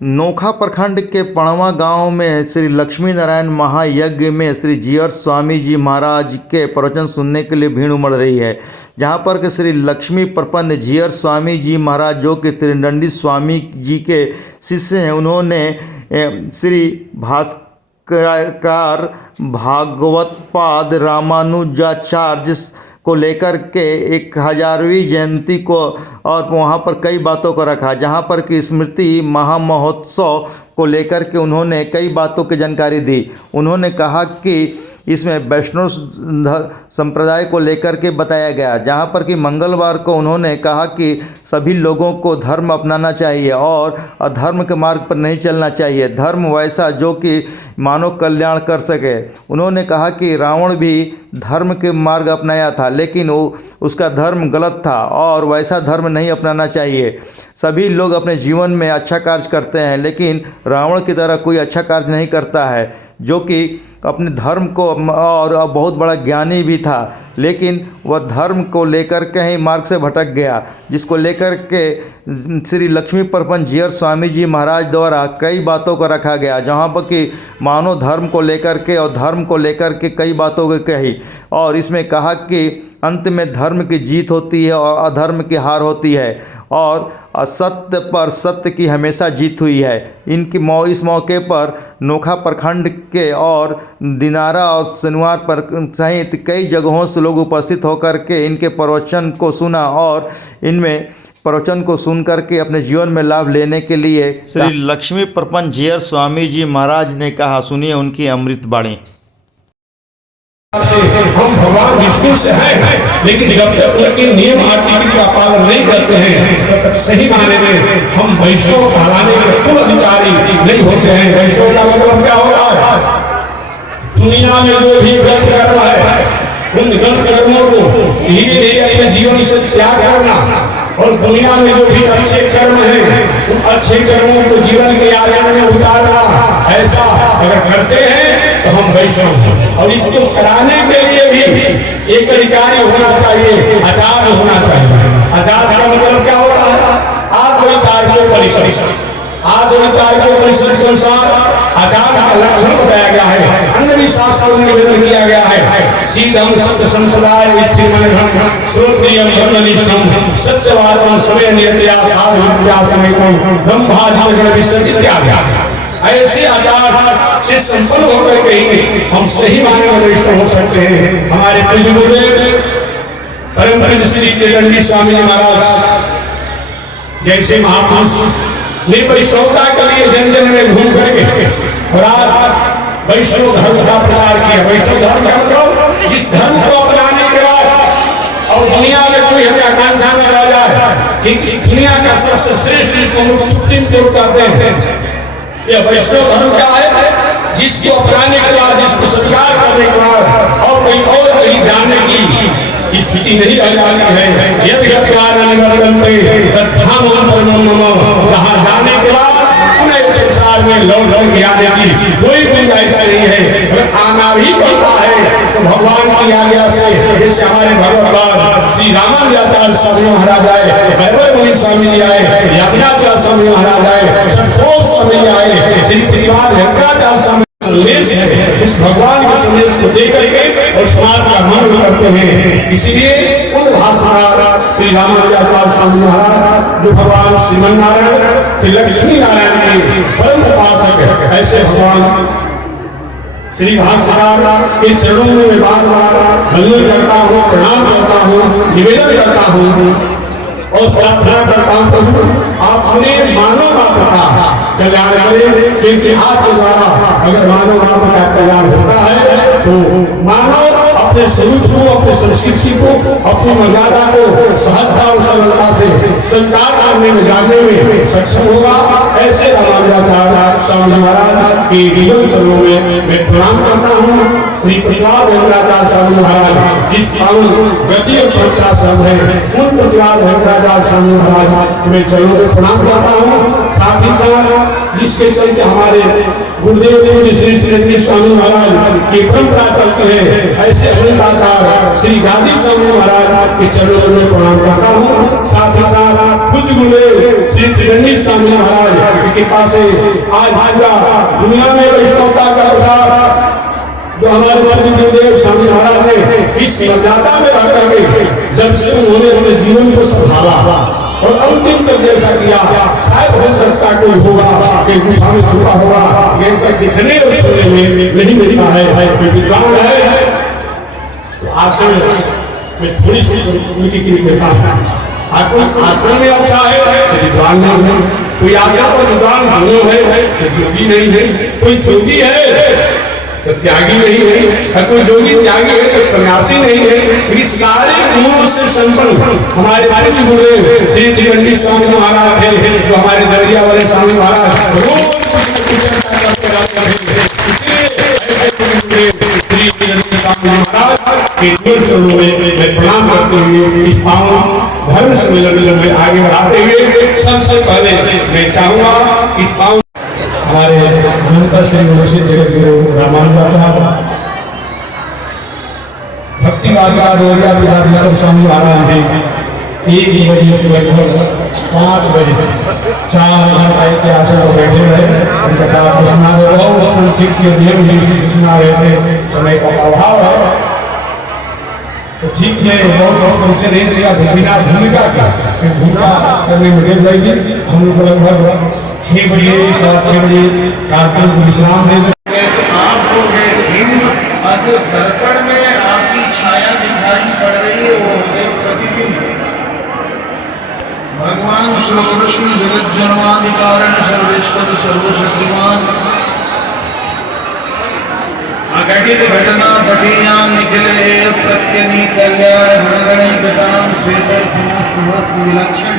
नोखा प्रखंड के पणवा गांव में श्री लक्ष्मी नारायण महायज्ञ में श्री जीयर स्वामी जी महाराज के प्रवचन सुनने के लिए भीड़ उमड़ रही है। जहां पर के श्री लक्ष्मी प्रपन्न जीयर स्वामी जी महाराज जो कि त्रिदंडी स्वामी जी के शिष्य हैं, उन्होंने श्री भास्कर भागवतपाद रामानुजाचार्य को लेकर के 1000वीं जयंती को और वहाँ पर कई बातों को रखा, जहाँ पर कि स्मृति महामहोत्सव को लेकर के उन्होंने कई बातों की जानकारी दी। उन्होंने कहा कि इसमें वैष्णव संप्रदाय को लेकर के बताया गया, जहाँ पर कि मंगलवार को उन्होंने कहा कि सभी लोगों को धर्म अपनाना चाहिए और अधर्म के मार्ग पर नहीं चलना चाहिए, धर्म वैसा जो कि मानव कल्याण कर सके। उन्होंने कहा कि रावण भी धर्म के मार्ग अपनाया था, लेकिन वो उसका धर्म गलत था और वैसा धर्म नहीं अपनाना चाहिए। सभी लोग अपने जीवन में अच्छा कार्य करते हैं, लेकिन रावण की तरह कोई अच्छा कार्य नहीं करता है, जो कि अपने धर्म को और बहुत बड़ा ज्ञानी भी था, लेकिन वह धर्म को लेकर के ही मार्ग से भटक गया, जिसको लेकर के श्री लक्ष्मी प्रपन्न जीयर स्वामी जी महाराज द्वारा कई बातों को रखा गया, जहाँ पर कि मानव धर्म को लेकर के और धर्म को लेकर के कई बातों को कही। और इसमें कहा कि अंत में धर्म की जीत होती है और अधर्म की हार होती है, और असत्य पर सत्य की हमेशा जीत हुई है। इस मौके पर नोखा प्रखंड के और दिनारा और शनिवार पर सहित कई जगहों से लोग उपस्थित होकर के इनके प्रवचन को सुना और इनमें प्रवचन को सुन करके अपने जीवन में लाभ लेने के लिए श्री लक्ष्मी प्रपन्न जीयर स्वामी जी महाराज ने कहा। सुनिए उनकी अमृत वाणी। हम भगवान विष्णु से हैं, लेकिन जब तक उनके नियम आर्टिकल का पालन नहीं करते हैं, तब तक सही मायने में हम वैष्णव कहलाने के पूर्ण अधिकारी नहीं होते हैं। वैष्णव का मतलब क्या होता है? दुनिया में जो भी गलत कर्म है, उन गलत कर्मों को धीरे धीरे अपने जीवन से त्याग करना, और दुनिया में जो भी अच्छे कर्म हैं, उन अच्छे कर्मों को जीवन के आचरण में उतारना। ऐसा अगर करते हैं तो हम वैष्णव हैं। और इसको कराने के लिए भी एक अधिकारी होना चाहिए, आचार्य होना चाहिए। आचार्य का मतलब क्या होता है? आद्वैतार्किक परिषद। आद्वैतार्किक परिषद के अनुसार आचार्य का लक्षण बताया गया है, अन्य भी शास्त्रों में निवेदन किया गया है। सीधम सत्य संप्रदाय स्थिरमनघम श्रोत्रियम धर्मनिष्ठम सत्यवाचम समय नियत्या साधुत्या समेतम ब्रह्माधिपति विसर्जित्यादि। ऐसे आचार से संपन्न होकर के हम सही माने में वैष्णव हो सकते हैं। हमारे पूज्य गुरुदेव परम पूज्य श्री त्रिदंडी स्वामी जी महाराज जैसे महापुरुष निर्वैष्णवता के लिए जन जन में घूम करके और आज वैष्णव धर्म का प्रचार किया। वैष्णव धर्म का मतलब इस धर्म को अपनाने के बाद और दुनिया में कोई हमें आकांक्षा न रह जाए कि इस दुनिया का सबसे श्रेष्ठ जिसको हम सुप्रीम कोर्ट कहते हैं, यह वैष्णव धर्म क्या है? जिसको अपनाने के बाद, जिसको स्वीकार करने के बाद और कोई और कहीं जाने की स्थिति नहीं रह जाती है। यदि जहाँ जाने के बाद उन्हें संसार में लौट के आने की कोई गुंजाइश नहीं है। अगर आना भी पड़ता है तो भगवान की आज्ञा से, जैसे हमारे भगवत श्री रामानुजाचार्य स्वामी महाराज आए, भैरव मुनि स्वामी जी आए, यज्ञाचार्य स्वामी महाराज आए, संतोष स्वामी आए, श्री प्रतिवाद शंकराचार्य स्वामी संदेश है, इस भगवान के संदेश को दे करके और समाज का मंगल करते हैं। इसलिए उन भाषणकार श्री रामानुजाचार्य स्वामी महाराज जो भगवान श्रीमन नारायण श्री लक्ष्मी नारायण के परम उपासक है, ऐसे भगवान श्री भाष्यकार के चरणों में बार बार वंदन करता हूँ, प्रणाम करता हूँ, निवेदन करता हूँ और प्रार्थना करता हूँ आप पूरे मानव मात्र का कल्याण करें, क्योंकि आपके द्वारा अगर मानव मात्र का कल्याण होता है तो मानव अपने स्वरूप को, अपने संस्कृति को, अपनी मर्यादा को सहजता और सरलता से संचार करने में, जानने में सक्षम होगा। ऐसे रामानुजाचार्य स्वामी महाराज के जीवन चरणों में मैं प्रणाम करता हूँ। श्री प्रतिवाद शंकराचार्य स्वामी महाराज जिस पावन गति और परंपरा सब है, उन प्रतिवाद शंकराचार्य स्वामी महाराज मैं चरणों में प्रणाम करता हूँ। साथ ही साथ जिसके चलते हमारे गुरुदेव पूज्य श्री श्री स्वामी महाराज की परंपरा चलती है, ऐसे अनंताचार श्री गादी स्वामी महाराज के चरणों में प्रणाम करता हूँ। साथ ही साथ पूज्य गुरुदेव श्री त्रिवेणी स्वामी महाराज की कृपा से आज पूरा दुनिया में वैष्णवता का प्रसार जो हमारे पूज्य गुरुदेव स्वामी महाराज ने इस मर्यादा में रह करके जब से उन्होंने अपने जीवन को संभाला और अंतिम तक जैसा किया, शायद हो सकता कोई होगा कि गुफा में छुपा होगा, ऐसा दिखने और सुनने में नहीं मिलता है। कोई विद्वान है तो आचरण में थोड़ी सी उनकी कृपा है, कोई आचरण में अच्छा है तो विद्वान नहीं है, कोई आचरण और विद्वान दोनों है तो जोगी नहीं है, कोई जोगी है तो त्यागी नहीं है, कोई जोगी त्यागी है तो सन्यासी नहीं है। लेकिन सारे गुणों से संपन्न हमारे पूज्य गुरुदेव श्री त्रिवेणी स्वामी महाराज है, जो हमारे दरिया वाले स्वामी महाराज रोज करते रहते हैं। इसलिए ऐसे गुरुदेव श्री त्रिवेणी स्वामी महाराज के चरणों में मैं प्रणाम करते हुए इस पावन धर्म सम्मेलन में आगे बढ़ाते हुए सबसे पहले मैं चाहूंगा इस पावन हमारे अनंता श्री जगत गुरु रामानुजाचार्य भक्तिवाद का रोरिया बिहारी सब स्वामी महाराज हैं 1 बजे से लगभग 5 बजे 4 घंटा के आसन पर बैठे रहे, उनका कथा सुना रहे, बहुत संक्षिप्त नियम नीति सुना रहे थे, समय का अभाव है तो ठीक है, बहुत परिचय नहीं दिया बिना भूमिका का भूमिका करने में देख रही। हम लोग लगभग 6 बजे 6:30 बजे कार्यक्रम को विश्राम दे आप जो है भिन्न और जो दर्पण में आपकी छाया दिखाई पड़ रही है वो है प्रतिबिंब। भगवान श्री कृष्ण जगत जन्माधिकारण सर्वेश्वर सर्वशक्तिमान अघटित घटना पठेयाम निखिले प्रत्यनि कल्याण गुणगणिकताम श्वेतर समस्त वस्तु विलक्षण